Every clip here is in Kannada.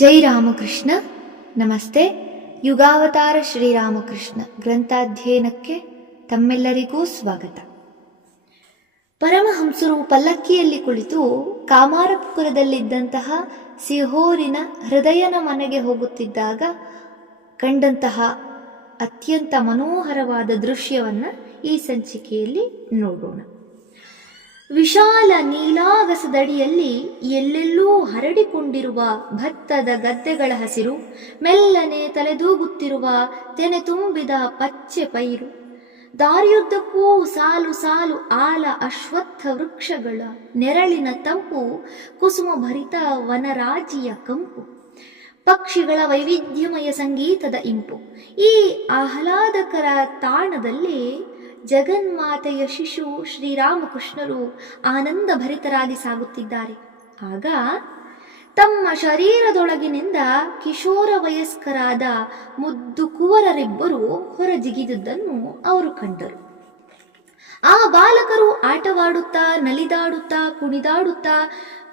ಜೈ ರಾಮಕೃಷ್ಣ. ನಮಸ್ತೆ. ಯುಗಾವತಾರ ಶ್ರೀರಾಮಕೃಷ್ಣ ಗ್ರಂಥಾಧ್ಯಯನಕ್ಕೆ ತಮ್ಮೆಲ್ಲರಿಗೂ ಸ್ವಾಗತ. ಪರಮಹಂಸರು ಪಲ್ಲಕ್ಕಿಯಲ್ಲಿ ಕುಳಿತು ಕಾಮಾರಪುರದಲ್ಲಿದ್ದಂತಹ ಸಿಹೋರಿನ ಹೃದಯನ ಮನೆಗೆ ಹೋಗುತ್ತಿದ್ದಾಗ ಕಂಡಂತಹ ಅತ್ಯಂತ ಮನೋಹರವಾದ ದೃಶ್ಯವನ್ನು ಈ ಸಂಚಿಕೆಯಲ್ಲಿ ನೋಡೋಣ. ವಿಶಾಲ ನೀಲಾಗಸದಡಿಯಲ್ಲಿ ಎಲ್ಲೆಲ್ಲೂ ಹರಡಿಕೊಂಡಿರುವ ಭತ್ತದ ಗದ್ದೆಗಳ ಹಸಿರು, ಮೆಲ್ಲನೆ ತಲೆದೂಗುತ್ತಿರುವ ತೆನೆ ತುಂಬಿದ ಪಚ್ಚೆ ಪೈರು, ದಾರಿಯುದ್ದಕ್ಕೂ ಸಾಲು ಸಾಲು ಆಲ ಅಶ್ವತ್ಥ ವೃಕ್ಷಗಳ ನೆರಳಿನ ತಂಪು, ಕುಸುಮ ಭರಿತ ವನರಾಜಿಯ ಕಂಪು, ಪಕ್ಷಿಗಳ ವೈವಿಧ್ಯಮಯ ಸಂಗೀತದ ಇಂಪು. ಈ ಆಹ್ಲಾದಕರ ತಾಣದಲ್ಲಿ ಜಗನ್ಮಾತೆಯ ಶಿಶು ಶ್ರೀರಾಮಕೃಷ್ಣರು ಆನಂದ ಭರಿತರಾಗಿ ಸಾಗುತ್ತಿದ್ದಾರೆ. ಆಗ ತಮ್ಮ ಶರೀರದೊಳಗಿನಿಂದ ಕಿಶೋರ ವಯಸ್ಕರಾದ ಮುದ್ದು ಕುವರರಿಬ್ಬರು ಹೊರಜಿಗಿದುದನ್ನು ಅವರು ಕಂಡರು. ಆ ಬಾಲಕರು ಆಟವಾಡುತ್ತಾ, ನಲಿದಾಡುತ್ತಾ, ಕುಣಿದಾಡುತ್ತಾ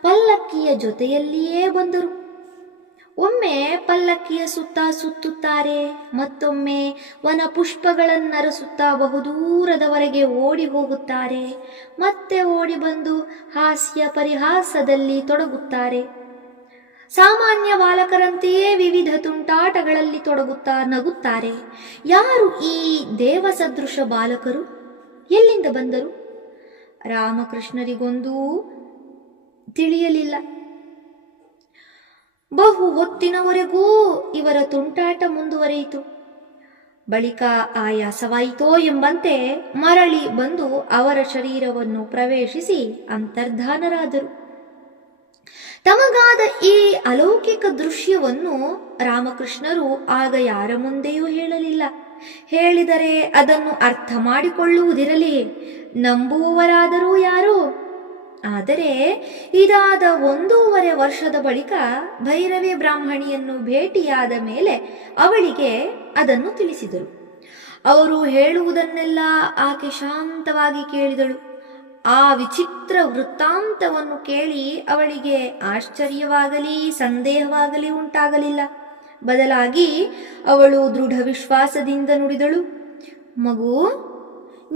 ಪಲ್ಲಕ್ಕಿಯ ಜೊತೆಯಲ್ಲಿಯೇ ಬಂದರು. ಒಮ್ಮೆ ಪಲ್ಲಕ್ಕಿಯ ಸುತ್ತ ಸುತ್ತುತ್ತಾರೆ, ಮತ್ತೊಮ್ಮೆ ವನ ಪುಷ್ಪಗಳನ್ನರಸುತ್ತಾ ಬಹುದೂರದವರೆಗೆ ಓಡಿ ಹೋಗುತ್ತಾರೆ, ಮತ್ತೆ ಓಡಿ ಬಂದು ಹಾಸ್ಯ ಪರಿಹಾಸದಲ್ಲಿ ತೊಡಗುತ್ತಾರೆ. ಸಾಮಾನ್ಯ ಬಾಲಕರಂತೆಯೇ ವಿವಿಧ ತುಂಟಾಟಗಳಲ್ಲಿ ತೊಡಗುತ್ತಾ ನಗುತ್ತಾರೆ. ಯಾರು ಈ ದೇವಸದೃಶ ಬಾಲಕರು? ಎಲ್ಲಿಂದ ಬಂದರು? ರಾಮಕೃಷ್ಣರಿಗೊಂದೂ ತಿಳಿಯಲಿಲ್ಲ. ಬಹು ಹೊತ್ತಿನವರೆಗೂ ಇವರ ತುಂಟಾಟ ಮುಂದುವರಿಯಿತು. ಬಳಿಕ ಆಯಾಸವಾಯಿತೋ ಎಂಬಂತೆ ಮರಳಿ ಬಂದು ಅವರ ಶರೀರವನ್ನು ಪ್ರವೇಶಿಸಿ ಅಂತರ್ಧಾನರಾದರು. ತಮಗಾದ ಈ ಅಲೌಕಿಕ ದೃಶ್ಯವನ್ನು ರಾಮಕೃಷ್ಣರು ಆಗ ಯಾರ ಮುಂದೆಯೂ ಹೇಳಲಿಲ್ಲ. ಹೇಳಿದರೆ ಅದನ್ನು ಅರ್ಥ ಮಾಡಿಕೊಳ್ಳುವುದಿರಲಿ, ನಂಬುವವರಾದರೂ ಯಾರು? ಆದರೆ ಇದಾದ 1.5 ವರ್ಷದ ಬಳಿಕ ಭೈರವಿ ಬ್ರಾಹ್ಮಣಿಯನ್ನು ಭೇಟಿಯಾದ ಮೇಲೆ ಅವಳಿಗೆ ಅದನ್ನು ತಿಳಿಸಿದರು. ಅವರು ಹೇಳುವುದನ್ನೆಲ್ಲ ಆಕೆ ಶಾಂತವಾಗಿ ಕೇಳಿದಳು. ಆ ವಿಚಿತ್ರ ವೃತ್ತಾಂತವನ್ನು ಕೇಳಿ ಅವಳಿಗೆ ಆಶ್ಚರ್ಯವಾಗಲಿ ಸಂದೇಹವಾಗಲಿ ಉಂಟಾಗಲಿಲ್ಲ. ಬದಲಾಗಿ ಅವಳು ದೃಢ ವಿಶ್ವಾಸದಿಂದ ನುಡಿದಳು, ಮಗು,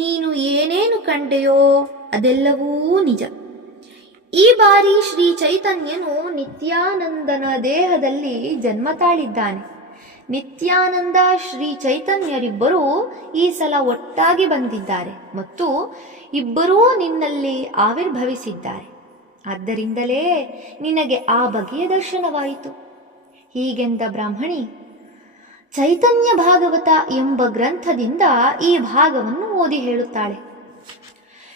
ನೀನು ಏನೇನು ಕಂಡೆಯೋ ಅದೆಲ್ಲವೂ ನಿಜ. ಈ ಬಾರಿ ಶ್ರೀ ಚೈತನ್ಯನು ನಿತ್ಯಾನಂದನ ದೇಹದಲ್ಲಿ ಜನ್ಮ ತಾಳಿದ್ದಾನೆ. ನಿತ್ಯಾನಂದ ಶ್ರೀ ಚೈತನ್ಯರಿಬ್ಬರೂ ಈ ಸಲ ಒಟ್ಟಾಗಿ ಬಂದಿದ್ದಾರೆ ಮತ್ತು ಇಬ್ಬರೂ ನಿನ್ನಲ್ಲಿ ಆವಿರ್ಭವಿಸಿದ್ದಾರೆ. ಆದ್ದರಿಂದಲೇ ನಿನಗೆ ಆ ಬಗೆಯ ದರ್ಶನವಾಯಿತು. ಹೀಗೆಂದ ಬ್ರಾಹ್ಮಣಿ ಚೈತನ್ಯ ಭಾಗವತ ಎಂಬ ಗ್ರಂಥದಿಂದ ಈ ಭಾಗವನ್ನು ಓದಿ ಹೇಳುತ್ತಾಳೆ.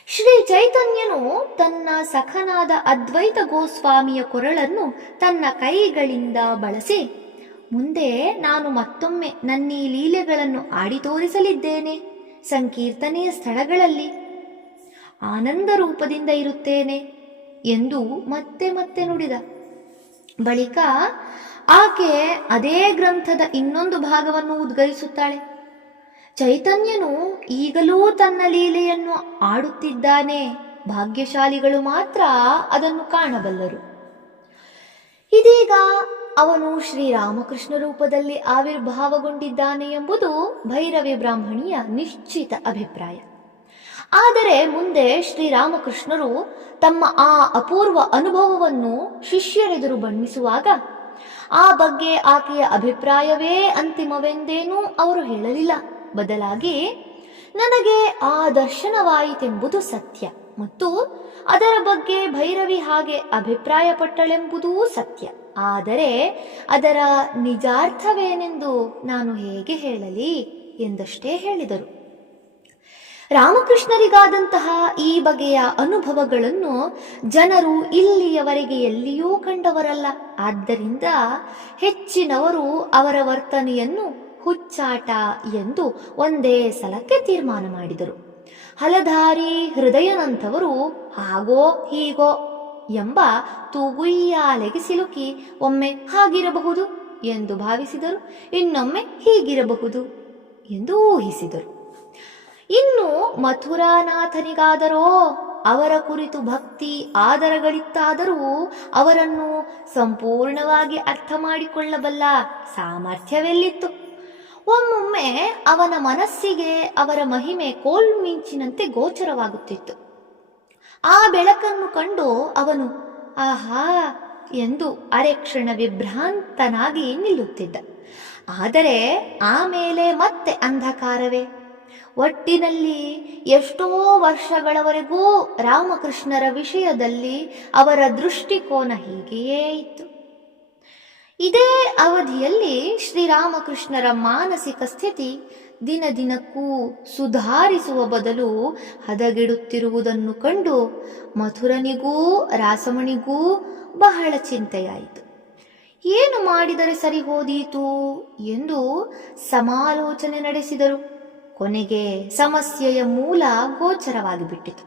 ಶ್ರೀ ಚೈತನ್ಯನು ತನ್ನ ಸಖನಾದ ಅದ್ವೈತ ಗೋಸ್ವಾಮಿಯ ಕೊರಳನ್ನು ತನ್ನ ಕೈಗಳಿಂದ ಬಳಸಿ, ಮುಂದೆ ನಾನು ಮತ್ತೊಮ್ಮೆ ನನ್ನೀ ಲೀಲೆಗಳನ್ನು ಆಡಿ ತೋರಿಸಲಿದ್ದೇನೆ. ಸಂಕೀರ್ತನೆಯ ಸ್ಥಳಗಳಲ್ಲಿ ಆನಂದ ರೂಪದಿಂದ ಇರುತ್ತೇನೆ ಎಂದು ಮತ್ತೆ ಮತ್ತೆ ನುಡಿದ. ಬಳಿಕ ಆಕೆ ಅದೇ ಗ್ರಂಥದ ಇನ್ನೊಂದು ಭಾಗವನ್ನು ಉದ್ಗರಿಸುತ್ತಾಳೆ. ಚೈತನ್ಯನು ಈಗಲೂ ತನ್ನ ಲೀಲೆಯನ್ನು ಆಡುತ್ತಿದ್ದಾನೆ, ಭಾಗ್ಯಶಾಲಿಗಳು ಮಾತ್ರ ಅದನ್ನು ಕಾಣಬಲ್ಲರು. ಇದೀಗ ಅವನು ಶ್ರೀರಾಮಕೃಷ್ಣ ರೂಪದಲ್ಲಿ ಆವಿರ್ಭಾವಗೊಂಡಿದ್ದಾನೆ ಎಂಬುದು ಭೈರವಿ ಬ್ರಾಹ್ಮಣಿಯ ನಿಶ್ಚಿತ ಅಭಿಪ್ರಾಯ. ಆದರೆ ಮುಂದೆ ಶ್ರೀರಾಮಕೃಷ್ಣರು ತಮ್ಮ ಆ ಅಪೂರ್ವ ಅನುಭವವನ್ನು ಶಿಷ್ಯರೆದುರು ಬಣ್ಣಿಸುವಾಗ ಆ ಬಗ್ಗೆ ಆಕೆಯ ಅಭಿಪ್ರಾಯವೇ ಅಂತಿಮವೆಂದೇನೂ ಅವರು ಹೇಳಲಿಲ್ಲ. ಬದಲಾಗಿ, ನನಗೆ ಆ ದರ್ಶನವಾಯಿತೆಂಬುದು ಸತ್ಯ ಮತ್ತು ಅದರ ಬಗ್ಗೆ ಭೈರವಿ ಹಾಗೆ ಅಭಿಪ್ರಾಯಪಟ್ಟಳೆಂಬುದೂ ಸತ್ಯ. ಆದರೆ ಅದರ ನಿಜಾರ್ಥವೇನೆಂದು ನಾನು ಹೇಗೆ ಹೇಳಲಿ ಎಂದಷ್ಟೇ ಹೇಳಿದರು. ರಾಮಕೃಷ್ಣರಿಗಾದಂತಹ ಈ ಬಗೆಯ ಅನುಭವಗಳನ್ನು ಜನರು ಇಲ್ಲಿಯವರೆಗೆ ಎಲ್ಲಿಯೂ ಕಂಡವರಲ್ಲ. ಆದ್ದರಿಂದ ಹೆಚ್ಚಿನವರು ಅವರ ವರ್ತನೆಯನ್ನು ಹುಚ್ಚಾಟ ಎಂದು ಒಂದೇ ಸಲಕ್ಕೆ ತೀರ್ಮಾನ ಮಾಡಿದರು. ಹಲಧಾರಿ ಹೃದಯನಂಥವರು ಹಾಗೋ ಹೀಗೋ ಎಂಬ ತೂಗುಯ್ಯಾಲೆಗೆ ಸಿಲುಕಿ ಒಮ್ಮೆ ಹಾಗಿರಬಹುದು ಎಂದು ಭಾವಿಸಿದರು, ಇನ್ನೊಮ್ಮೆ ಹೀಗಿರಬಹುದು ಎಂದು ಊಹಿಸಿದರು. ಇನ್ನು ಮಥುರಾನಾಥನಿಗಾದರೋ ಅವರ ಕುರಿತು ಭಕ್ತಿ ಆದರಗಳಿತ್ತಾದರೂ ಅವರನ್ನು ಸಂಪೂರ್ಣವಾಗಿ ಅರ್ಥ ಮಾಡಿಕೊಳ್ಳಬಲ್ಲ ಸಾಮರ್ಥ್ಯವೆಲ್ಲಿತ್ತು. ಒಮ್ಮೊಮ್ಮೆ ಅವನ ಮನಸ್ಸಿಗೆ ಅವರ ಮಹಿಮೆ ಕೋಲ್ಮಿಂಚಿನಂತೆ ಗೋಚರವಾಗುತ್ತಿತ್ತು. ಆ ಬೆಳಕನ್ನು ಕಂಡು ಅವನು ಆಹಾ ಎಂದು ಅರೆಕ್ಷಣ ವಿಭ್ರಾಂತನಾಗಿ ನಿಲ್ಲುತ್ತಿದ್ದ. ಆದರೆ ಆಮೇಲೆ ಮತ್ತೆ ಅಂಧಕಾರವೇ. ಒಟ್ಟಿನಲ್ಲಿ ಎಷ್ಟೋ ವರ್ಷಗಳವರೆಗೂ ರಾಮಕೃಷ್ಣರ ವಿಷಯದಲ್ಲಿ ಅವರ ದೃಷ್ಟಿಕೋನ ಹೀಗೆಯೇ ಇತ್ತು. ಇದೇ ಅವಧಿಯಲ್ಲಿ ಶ್ರೀರಾಮಕೃಷ್ಣರ ಮಾನಸಿಕ ಸ್ಥಿತಿ ದಿನ ದಿನಕ್ಕೂ ಸುಧಾರಿಸುವ ಬದಲು ಹದಗೆಡುತ್ತಿರುವುದನ್ನು ಕಂಡು ಮಥುರನಿಗೂ ರಾಸಮಣಿಗೂ ಬಹಳ ಚಿಂತೆಯಾಯಿತು. ಏನು ಮಾಡಿದರೆ ಸರಿ ಹೋದೀತು ಎಂದು ಸಮಾಲೋಚನೆ ನಡೆಸಿದರು. ಕೊನೆಗೆ ಸಮಸ್ಯೆಯ ಮೂಲ ಗೋಚರವಾಗಿ ಬಿಟ್ಟಿತು.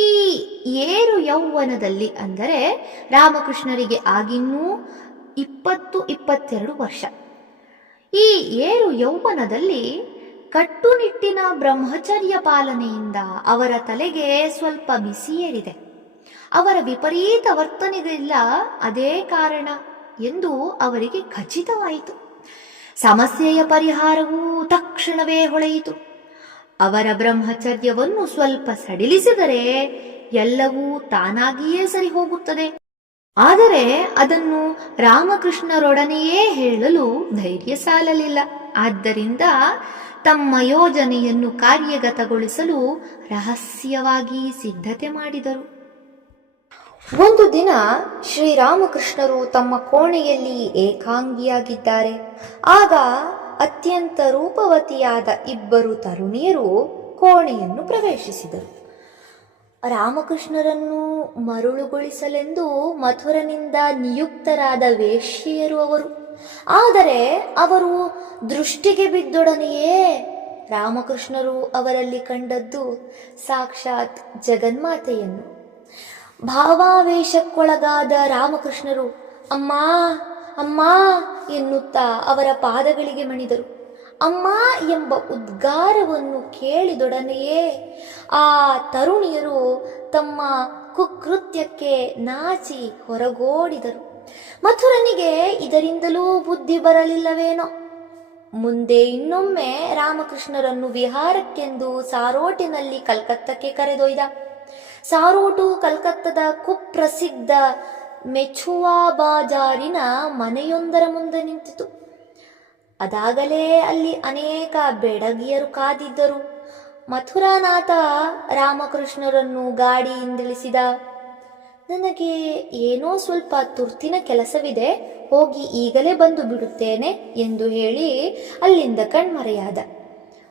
ಈ ಏರು ಯೌವನದಲ್ಲಿ, ಅಂದರೆ ರಾಮಕೃಷ್ಣರಿಗೆ ಆಗಿನ್ನೂ 20-22 ವರ್ಷ, ಈ ಏರು ಯೌವನದಲ್ಲಿ ಕಟ್ಟುನಿಟ್ಟಿನ ಬ್ರಹ್ಮಚರ್ಯ ಪಾಲನೆಯಿಂದ ಅವರ ತಲೆಗೆ ಸ್ವಲ್ಪ ಬಿಸಿಯೇರಿದೆ. ಅವರ ವಿಪರೀತ ವರ್ತನೆಗೆಲ್ಲ ಅದೇ ಕಾರಣ ಎಂದು ಅವರಿಗೆ ಖಚಿತವಾಯಿತು. ಸಮಸ್ಯೆಯ ಪರಿಹಾರವೂ ತಕ್ಷಣವೇ ಹೊಳೆಯಿತು. ಅವರ ಬ್ರಹ್ಮಚರ್ಯವನ್ನು ಸ್ವಲ್ಪ ಸಡಿಲಿಸಿದರೆ ಎಲ್ಲವೂ ತಾನಾಗಿಯೇ ಸರಿ ಹೋಗುತ್ತದೆ. ಆದರೆ ಅದನ್ನು ರಾಮಕೃಷ್ಣರೊಡನೆಯೇ ಹೇಳಲು ಧೈರ್ಯ ಸಾಲಲಿಲ್ಲ. ಆದ್ದರಿಂದ ತಮ್ಮ ಯೋಜನೆಯನ್ನು ಕಾರ್ಯಗತಗೊಳಿಸಲು ರಹಸ್ಯವಾಗಿ ಸಿದ್ಧತೆ ಮಾಡಿದರು. ಒಂದು ದಿನ ಶ್ರೀರಾಮಕೃಷ್ಣರು ತಮ್ಮ ಕೋಣೆಯಲ್ಲಿ ಏಕಾಂಗಿಯಾಗಿದ್ದಾರೆ. ಆಗ ಅತ್ಯಂತ ರೂಪವತಿಯಾದ 2 ತರುಣಿಯರು ಕೋಣೆಯನ್ನು ಪ್ರವೇಶಿಸಿದರು. ರಾಮಕೃಷ್ಣರನ್ನು ಮರುಳುಗೊಳಿಸಲೆಂದು ಮಥುರನಿಂದ ನಿಯುಕ್ತರಾದ ವೇಶ್ಯೆಯರು ಅವರು. ಆದರೆ ಅವರು ದೃಷ್ಟಿಗೆ ಬಿದ್ದೊಡನೆಯೇ ರಾಮಕೃಷ್ಣರು ಅವರಲ್ಲಿ ಕಂಡದ್ದು ಸಾಕ್ಷಾತ್ ಜಗನ್ಮಾತೆಯನ್ನು. ಭಾವಾವೇಶಕ್ಕೊಳಗಾದ ರಾಮಕೃಷ್ಣರು ಅಮ್ಮ ಅಮ್ಮ ಎನ್ನುತ್ತಾ ಅವರ ಪಾದಗಳಿಗೆ ಮಣಿದರು. ಅಮ್ಮ ಎಂಬ ಉದ್ಗಾರವನ್ನು ಕೇಳಿದೊಡನೆಯೇ ಆ ತರುಣಿಯರು ತಮ್ಮ ಕುಕೃತ್ಯಕ್ಕೆ ನಾಚಿ ಹೊರಗೋಡಿದರು. ಮಥುರನಿಗೆ ಇದರಿಂದಲೂ ಬುದ್ಧಿ ಬರಲಿಲ್ಲವೇನೋ. ಮುಂದೆ ಇನ್ನೊಮ್ಮೆ ರಾಮಕೃಷ್ಣರನ್ನು ವಿಹಾರಕ್ಕೆಂದು ಸಾರೋಟಿನಲ್ಲಿ ಕಲ್ಕತ್ತಕ್ಕೆ ಕರೆದೊಯ್ದ. ಸಾರೋಟು ಕಲ್ಕತ್ತದ ಕುಪ್ರಸಿದ್ಧ ಮೆಚುವಾ ಬಾಜಾರಿನ ಮನೆಯೊಂದರ ಮುಂದೆ ನಿಂತಿತು. ಅದಾಗಲೇ ಅಲ್ಲಿ ಅನೇಕ ಬೆಡಗಿಯರು ಕಾದಿದ್ದರು. ಮಥುರಾನಾಥ ರಾಮಕೃಷ್ಣರನ್ನು ಗಾಡಿಯಿಂದಿಳಿಸಿದ. ನನಗೆ ಏನೋ ಸ್ವಲ್ಪ ತುರ್ತಿನ ಕೆಲಸವಿದೆ, ಹೋಗಿ ಈಗಲೇ ಬಂದು ಬಿಡುತ್ತೇನೆ ಎಂದು ಹೇಳಿ ಅಲ್ಲಿಂದ ಕಣ್ಮರೆಯಾದ.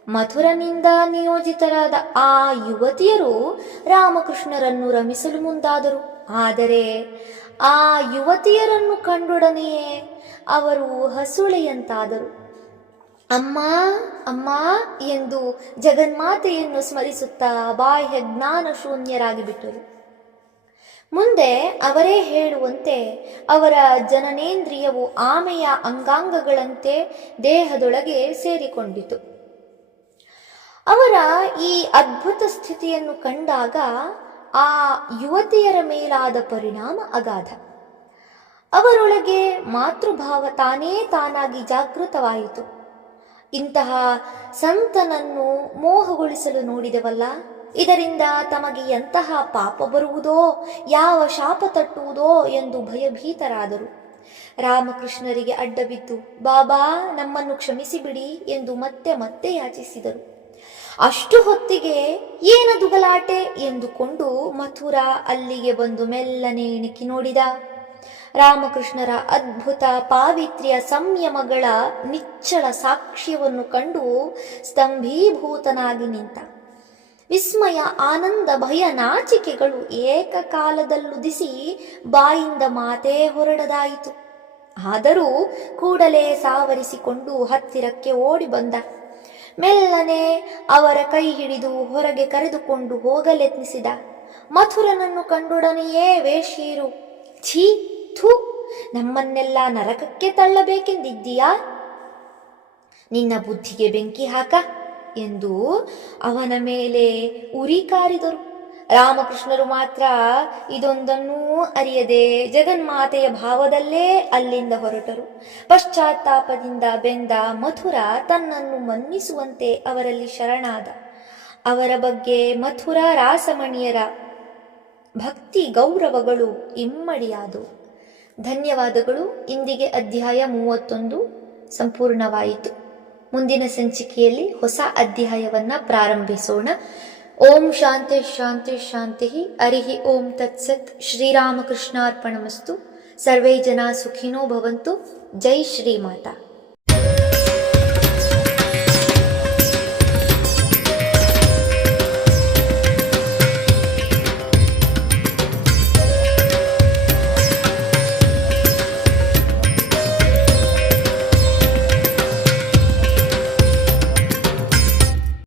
ಮಥುರನಿಂದ ನಿಯೋಜಿತರಾದ ಆ ಯುವತಿಯರು ರಾಮಕೃಷ್ಣರನ್ನು ರಮಿಸಲು ಮುಂದಾದರು. ಆದರೆ ಆ ಯುವತಿಯರನ್ನು ಕಂಡೊಡನೆಯೇ ಅವರು ಹಸುಳೆಯಂತಾದರು. ಅಮ್ಮ ಅಮ್ಮ ಎಂದು ಜಗನ್ಮಾತೆಯನ್ನು ಸ್ಮರಿಸುತ್ತಾ ಬಾಹ್ಯ ಜ್ಞಾನ ಶೂನ್ಯರಾಗಿ ಬಿಟ್ಟರು. ಮುಂದೆ ಅವರೇ ಹೇಳುವಂತೆ ಅವರ ಜನನೇಂದ್ರಿಯವು ಆಮೆಯ ಅಂಗಾಂಗಗಳಂತೆ ದೇಹದೊಳಗೆ ಸೇರಿಕೊಂಡಿತು. ಅವರ ಈ ಅದ್ಭುತ ಸ್ಥಿತಿಯನ್ನು ಕಂಡಾಗ ಆ ಯುವತಿಯರ ಮೇಲಾದ ಪರಿಣಾಮ ಅಗಾಧ. ಅವರೊಳಗೆ ಮಾತೃಭಾವ ತಾನೇ ತಾನಾಗಿ ಜಾಗೃತವಾಯಿತು. ಇಂತಹ ಸಂತನನ್ನು ಮೋಹಗೊಳಿಸಲು ನೋಡಿದೆವಲ್ಲ, ಇದರಿಂದ ತಮಗೆ ಎಂತಹ ಪಾಪ ಬರುವುದೋ, ಯಾವ ಶಾಪ ತಟ್ಟುವುದೋ ಎಂದು ಭಯಭೀತರಾದರು. ರಾಮಕೃಷ್ಣರಿಗೆ ಅಡ್ಡಬಿದ್ದು ಬಾಬಾ ನಮ್ಮನ್ನು ಕ್ಷಮಿಸಿಬಿಡಿ ಎಂದು ಮತ್ತೆ ಮತ್ತೆ ಯಾಚಿಸಿದರು. ಅಷ್ಟು ಹೊತ್ತಿಗೆ ಏನದು ಗಲಾಟೆ ಎಂದುಕೊಂಡು ಮಥುರ ಅಲ್ಲಿಗೆ ಬಂದು ಮೆಲ್ಲನೆ ಇಣುಕಿ ನೋಡಿದ. ರಾಮಕೃಷ್ಣರ ಅದ್ಭುತ ಪಾವಿತ್ರ್ಯ ಸಂಯಮಗಳ ನಿಚ್ಚಳ ಸಾಕ್ಷ್ಯವನ್ನು ಕಂಡು ಸ್ತಂಭೀಭೂತನಾಗಿ ನಿಂತ. ವಿಸ್ಮಯ, ಆನಂದ, ಭಯ, ನಾಚಿಕೆಗಳು ಏಕಕಾಲದಲ್ಲುದಿಸಿ ಬಾಯಿಂದ ಮಾತೇ ಹೊರಡದಾಯಿತು. ಆದರೂ ಕೂಡಲೇ ಸಾವರಿಸಿಕೊಂಡು ಹತ್ತಿರಕ್ಕೆ ಓಡಿ ಬಂದ. ಮೆಲ್ಲನೆ ಅವರ ಕೈ ಹಿಡಿದು ಹೊರಗೆ ಕರೆದುಕೊಂಡು ಹೋಗಲೆತ್ನಿಸಿದ. ಮಥುರನನ್ನು ಕಂಡೊಡನೆಯೇ ವೇಶ್ಯೆಯರು ಛೀ ಥೂ, ನಮ್ಮನ್ನೆಲ್ಲ ನರಕಕ್ಕೆ ತಳ್ಳಬೇಕೆಂದಿದ್ದೀಯಾ? ನಿನ್ನ ಬುದ್ಧಿಗೆ ಬೆಂಕಿ ಹಾಕ ಎಂದು ಅವನ ಮೇಲೆ ಉರಿ ಕಾರಿದರು. ರಾಮಕೃಷ್ಣರು ಮಾತ್ರ ಇದೊಂದನ್ನೂ ಅರಿಯದೆ ಜಗನ್ಮಾತೆಯ ಭಾವದಲ್ಲೇ ಅಲ್ಲಿಂದ ಹೊರಟರು. ಪಶ್ಚಾತ್ತಾಪದಿಂದ ಬೆಂದ ಮಥುರ ತನ್ನನ್ನು ಮನ್ನಿಸುವಂತೆ ಅವರಲ್ಲಿ ಶರಣಾದ. ಅವರ ಬಗ್ಗೆ ಮಥುರ ರಾಸಮಣಿಯರ ಭಕ್ತಿ ಗೌರವಗಳು ಇಮ್ಮಡಿಯಾದವು. ಧನ್ಯವಾದಗಳು. ಇಂದಿಗೆ ಅಧ್ಯಾಯ 31 ಸಂಪೂರ್ಣವಾಯಿತು. ಮುಂದಿನ ಸಂಚಿಕೆಯಲ್ಲಿ ಹೊಸ ಅಧ್ಯಾಯವನ್ನು ಪ್ರಾರಂಭಿಸೋಣ. ಓಂ ಶಾಂತಿ ಶಾಂತಿ ಶಾಂತಿ. ಹರಿ ಓಂ ತತ್ಸತ್. ಶ್ರೀರಾಮಕೃಷ್ಣಾರ್ಪಣಮಸ್ತು. ಸರ್ವೇ ಜನ ಸುಖಿನೋ ಭವಂತು. ಜೈ ಶ್ರೀಮಾತಾ.